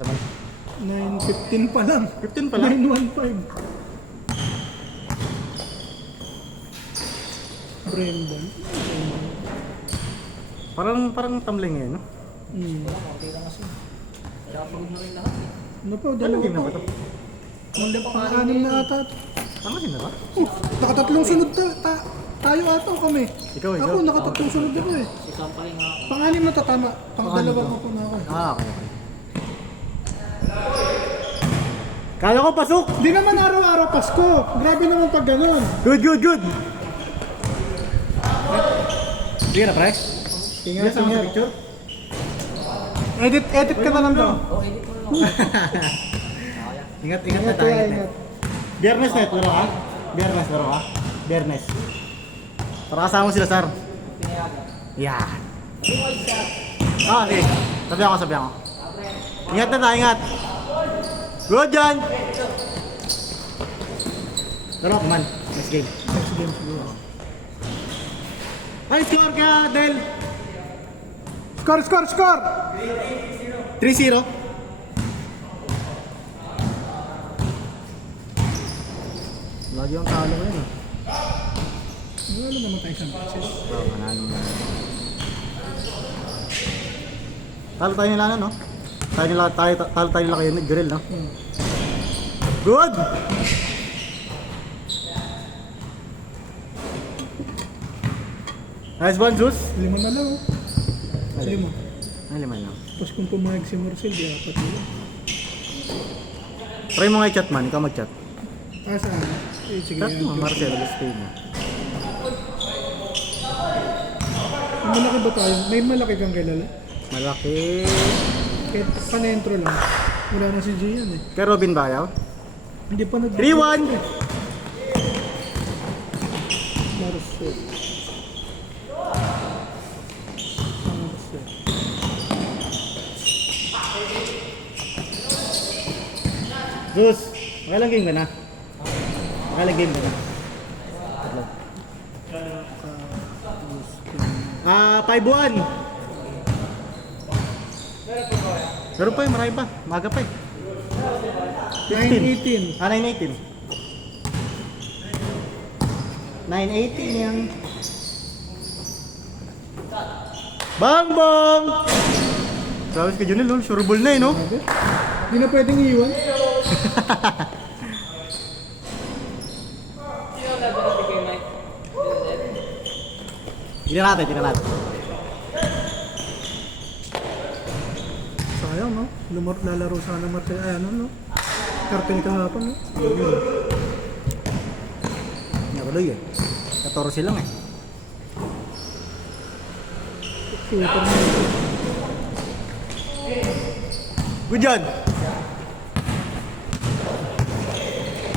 9:15 pa lang. 15 pa lang? 9:15. Brendan. Parang tumbling ngayon, no? Ano pa, Ano dalawa game na pa. ba ito? Pang-anim na ata. Tama din na ba? Oh, nakatatlong sunod tayo ata o kami. Ikaw. Ako, nakatatlong sunod ako eh. Pang-anim na tatama. Pang-dalawa ko na ako. Okay. Kala ko pasok! Di naman araw-araw Pasko. Grabe naman pag ganun. Good! Sige na, pre. Ingat, ingat. Picture? Edit ka na lang daw. Ingat na tayo. Ingat. Biyernes na, laro ka? Biyernes. Para kasama sila, sir. Yan. Okay. Sabi ako. Ingat na tayo, ingat. Good, John! Laro, come on. Next game. Next game siguro. Ay, score ka, Del! Score! 3-0. Lagi yung talo mo yun, eh. Wala naman tayo isang beses. Oo, manalo na. Talo tayo nila, no? Talo tayo nila kayo, Grill, no? Good! Nice one, Zeus. 5 na lang. 5. Ay, 5 lang. Tapos kung pumayag si Marcel, di 4 na. Try mo nga i-chat, man. Ikaw mag-chat. Saan? Eh, sige. Chat mo, Marcel. Gusto mo. Malaki ba tayo? May malaki kang kilala? Malaki. Kahit panentro lang. Wala na si Gian eh. Kay Robin Bayaw. Hindi pa nag- 3-1. Marcel. Zeus, makailang game ka na? Makailang game ka na? 5-1. Pero pa marami pa. Maga pa 9-18. 9-18. 9-18 yan. Bang! Sabi ka Junel, sure ball na no? Hindi na pwedeng iwan. Tignan natin. Sayang no? Lalaro sana Marcel. Ay ano no? Cartel kahapon no? Nakaloy 14 lang Super na. Good job!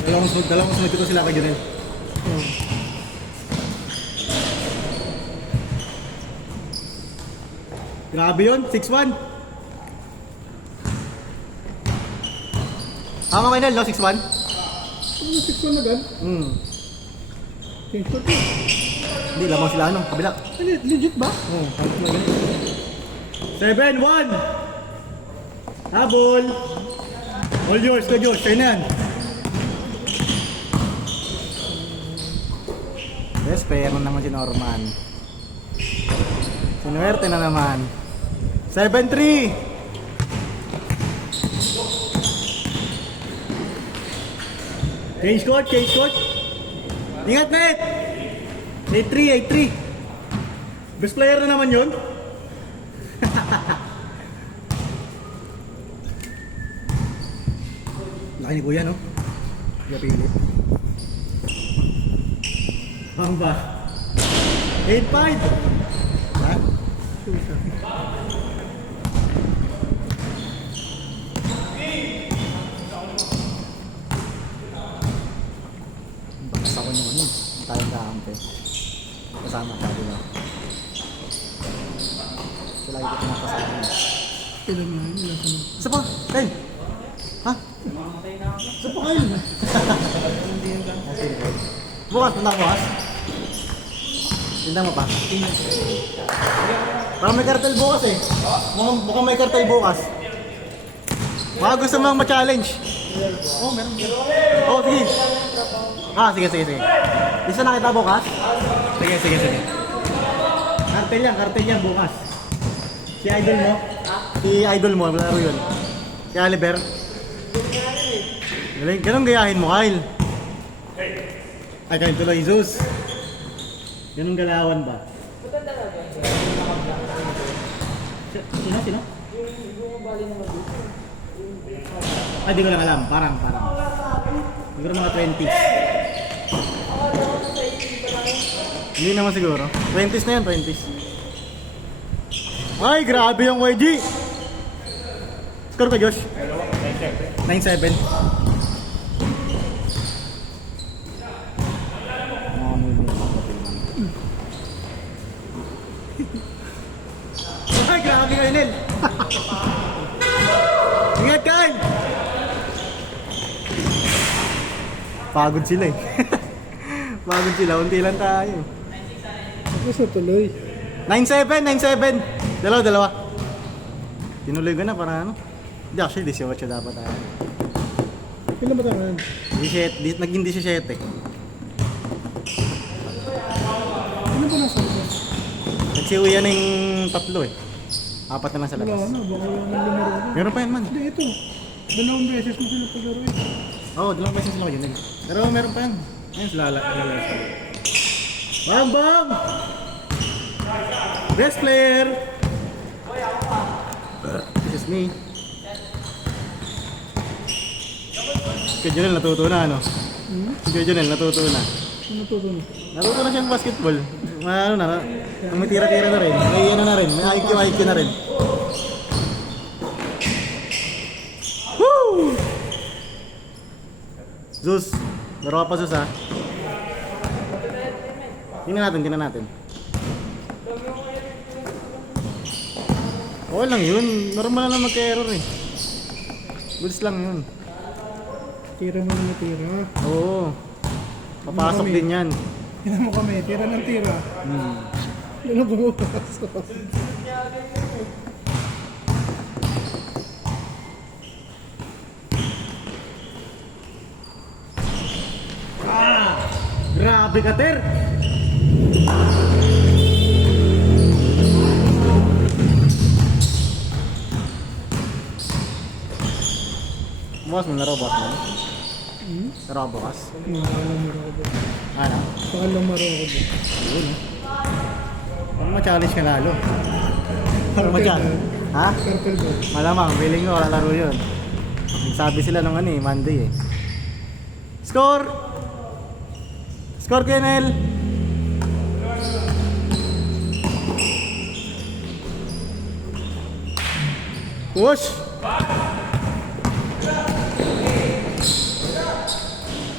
Dalawang sunod ko sila kay Junel. Oh. Grabe yun, 6-1. Tama kayo Nel, no? 6-1? Ano 6-1 agad? Change to 2. Hindi, lamang sila kabila. Legit ba? Oo, tapos na ganun. 7-1! Habol! All yours, ka Diyos, kayo na yan. Yes, pero naman si Norman. Sinuwerte na naman. 7-3! Change coach! Ingat net! 8-3! Best player na naman yun. Laki ni Kuya, no? Kuya Pili. Bamba. 8-5! Ha? Bakas ako nung ano, tayong kakampi. Kasama siya, di ba? Sila ito pinapasama. Ilan na yun? Ilan sunod? Isa pa! Kay! Ha? Isa pa kayo! Bukas, punta ka bukas? Tindang mo pa? Parang may kartel bukas eh. Mukhang may kartel bukas. Baka gusto mo ma-challenge. Oh, meron. Oh, sige. Sige, sige, sige. Gusto na kita bukas? Sige, sige, sige. Kartel yan bukas. Si idol mo? Si idol mo, laro yun. Si Oliver. Ganun gayahin mo, Kyle. Ay, Kyle tuloy, Jesus. Ganun galawan ba? Sino? Ay, di ko lang alam. Parang. Siguro mga 20s. Hindi naman siguro. 20s na yan, 20s. Ay, grabe yung YG. Score ka, Josh? 9-7. Ay, grabe kayo, Nel. Ingat, Kyle! Pagod sila eh. Pagod sila, unti lang tayo. Gusto tuloy. 9-7. Dalawa. Tinuloy ko na para ano. Hindi, actually 18 dapat tayo. Kailan ba tayo? 17, naging 17. Ano ba nasa labas? Nagsiuwi yan yung 3 eh. 4 na lang sa Wala labas. na, baka yung lumaro ka. Meron pa yan man. Hindi, ito. Dalawang beses mo sila paglaro eh. Oo, dalawang beses lang yun. Pero meron pa yan. Ayun sila. Bang! Best player! This is me. Si Jonel natuto na ano? Si Jonel natuto na. Ano natuto na? Natuto na siyang basketball. Ano na, may tira-tira na rin. May ano na rin, may IQ na rin. Woo! Zeus, laro ka pa Zeus ha. Tingnan natin. Okay lang yun, normal na magka-error eh. Goods lang yun. Tira mo na tira. Oo. Papasok din yan. Tignan mo kami, tira ng tira. Ano bumupasok? Grabe ka, Ter! Bukas mo, laro bukas mo. Laro bukas. Nakalamaro ako ba? Ano? Nakalamaro ako ba? Yun eh. Kung ma-challenge ka lalo. Kung ma-challenge. Ha? Purple ba? Malamang, feeling ko laro yun. Sabi sila nung ano eh, Monday eh. Score! Score, Kenel! Push!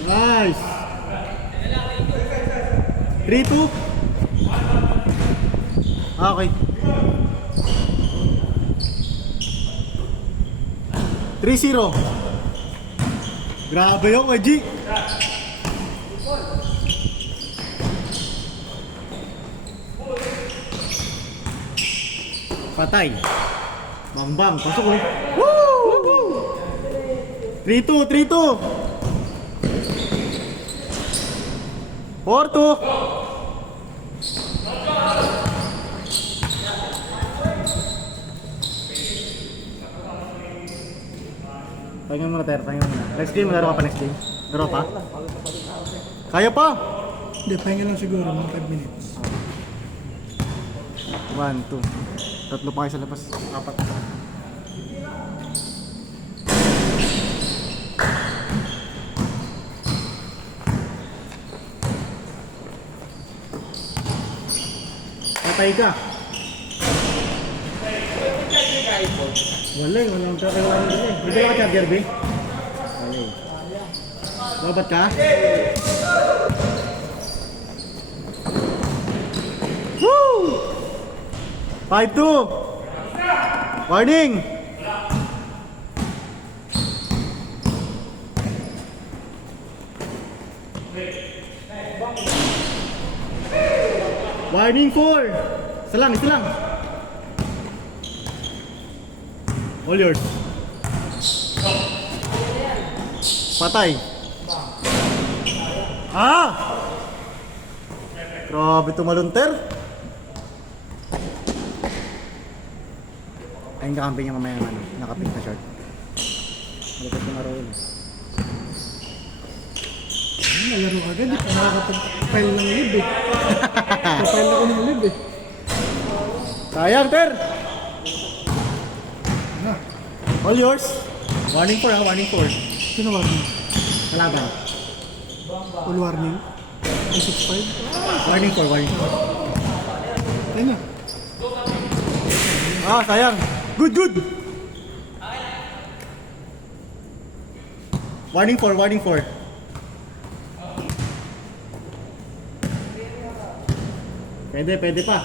Nice! 3-2? Okay. 3-0. Grabe yung YG. Patay. Bang, pasok ulit. Woo! 3-2, 3-2. 4-2. Pahinga muna, Ter. Pahinga muna. Next game, laro ka pa next game. Laro pa? Kaya pa! Hindi, pahinga lang siguro, mga 5 minutes. 1, 2. Tatlo pa kayo sa labas. 4. Patay ka. Wala eh, walang wala eh. Hindi ka charger, B? Wala eh. Babat ka? Woo! 5-2! Warning! Warning 4! Isa lang, isa lang! All yours. Patay. Ah! Grabe tumalunter. Ayun kakampi niya mamaya ng ano, nakapit na short. Malapit na laro yun. Nalaro agad, di pa nakakapag-file ng live eh. Kapile ako ng live eh. Sayang, Ter! Ah, All yours. Warning 4 ha, warning 4. sino warning? Kalaban. All warning? 165? Warning 4, warning 4. Ayun na. Ah, sayang. Good, good. Warning 4, warning 4. Pwede pa.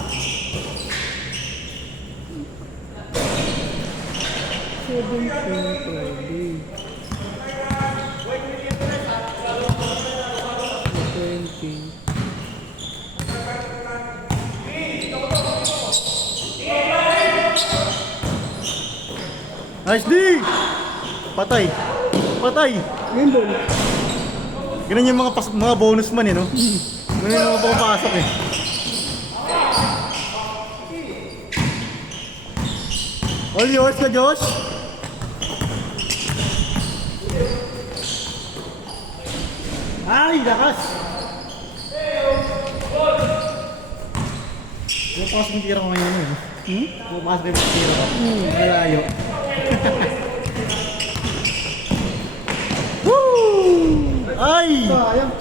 17 Friday. 20. Nice D! Patay. Patay. Ngayon doon. Ganun yung mga bonus man eh, no? Ganun yung mga pumapasok eh. All yours ka, Josh. Ay, lakas! Pumapasok yung tira ko ngayon eh. Pumapasok yung tira ko. Malayo. Woo! Ay! Sayang.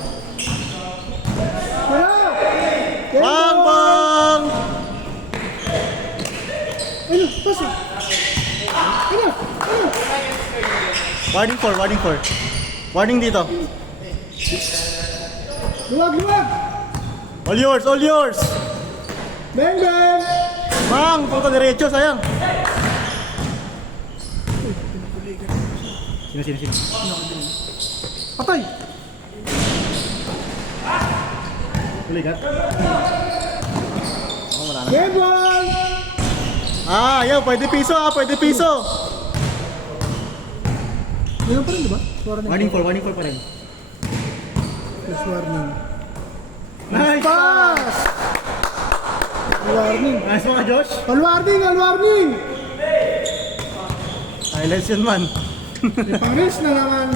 Wala! Bang bang! Ano? Pasok! Ano? Ano? Warning 4, warning 4. Warning dito. Luwag! Luwag! All yours, all yours! Bang! Bang! Mang, punta diretso, sayang. Sino? Patay! Uligat. Oh, wala na. Bang! Bang! Ah, yaw, pwede piso ah, pwede piso. Yan pa rin, di ba? Warning 4 pa rin. Plus warning. Nice Pass! Warning. Nice mga Josh. All warning! All warning! Silence yun man. May pang-reels na naman.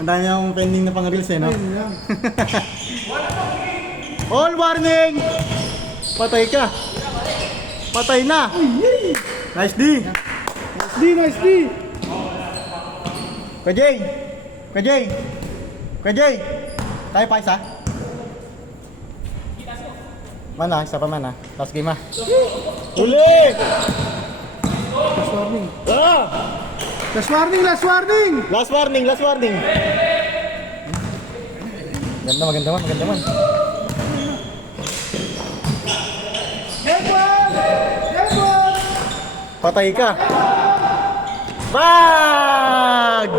Ang dami akong pending na pang-reels eh, no? Ayun lang. All warning! Patay ka. Patay na. Nice D. Nice D! Nice D! Kajay. Tayo pa isa. Mana, isa pa man ah. Last game ah. Uli! Last warning. Ah! Last warning! Last warning! Last warning. Maganda man. Patay ka. Bag!